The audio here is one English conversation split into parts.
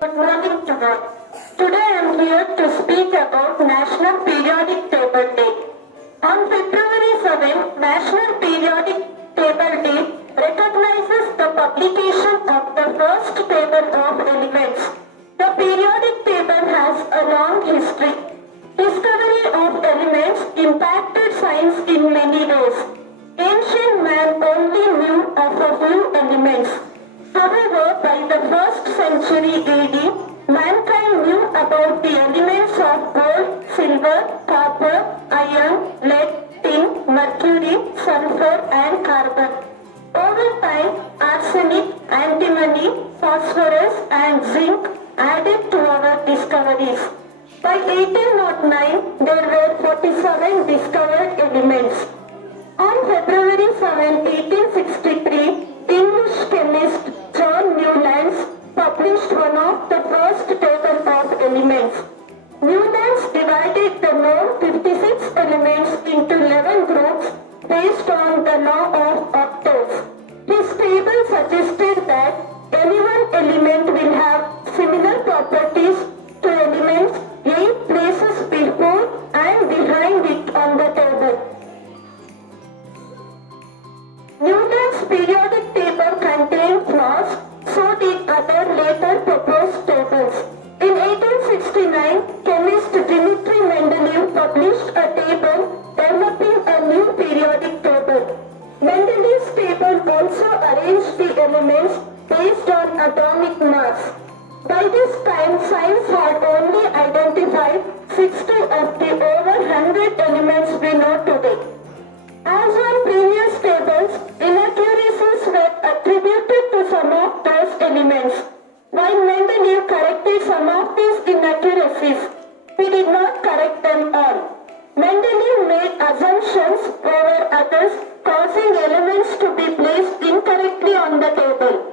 Good morning to all. Today I am here to speak about National Periodic Table Day. On February 7, National Periodic Table Day recognizes the publication of the first table of elements. The periodic table has a long history. Discovery of elements impacted science in many ways. Ancient man only knew of a few elements. However, by the 1st century AD, mankind knew about the elements of gold, silver, copper, iron, lead, tin, mercury, sulfur and carbon. Over time, arsenic, antimony, phosphorus and zinc added to our discoveries. By 1809, there were 47 discovered elements. On February 7, 1863, English chemist John Newlands published one of the first table of elements. Newlands divided the known 56 elements into 11 groups based on the law of octaves. His table suggested that any one element will have similar properties to elements 8 places before and behind it on the table. Newton's periodic table contained flaws, so did other later proposed tables. In 1869, chemist Dmitry Mendeleev published a table developing a new periodic table. Mendeleev's table also arranged the elements based on atomic mass. By this time, science had only identified 60 of the over 100 elements we know today. As on previous tables, inaccuracies were attributed to some of those elements. While Mendeleev corrected some of these inaccuracies, he did not correct them all. Mendeleev made assumptions over others, causing elements to be placed incorrectly on the table.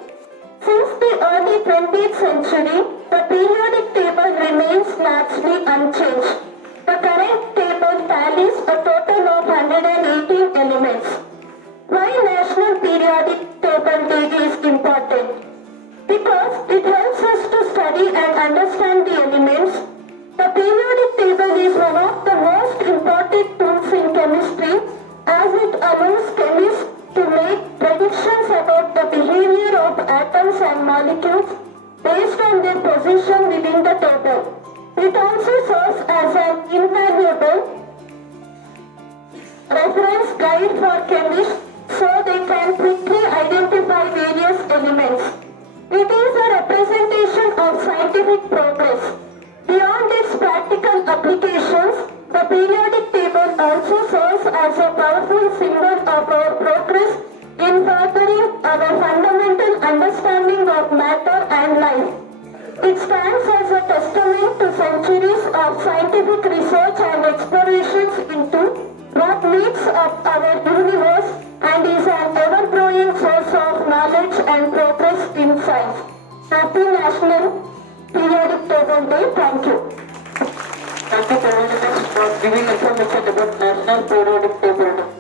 Since the early 20th century, the periodic table remains largely unchanged. The current table tallies a total of 118 elements. Why National Periodic Table Day is important? Because it helps us to study and understand the elements. The periodic table is one of the most important tools in chemistry as it allows chemists to make predictions about the behavior of atoms and molecules based on their position within the table. It also serves as an invaluable reference guide for chemists so they can quickly identify various elements. It is a representation of scientific progress. Beyond its practical applications, the periodic table also serves as a powerful symbol of our progress in furthering our fundamental understanding of matter and life. It stands as a testament to centuries of scientific research and explorations into what makes up our universe and is an ever-growing source of knowledge and progress in science. Happy National Periodic Table Day. Thank you. Thank you for giving information about National Periodic Table Day.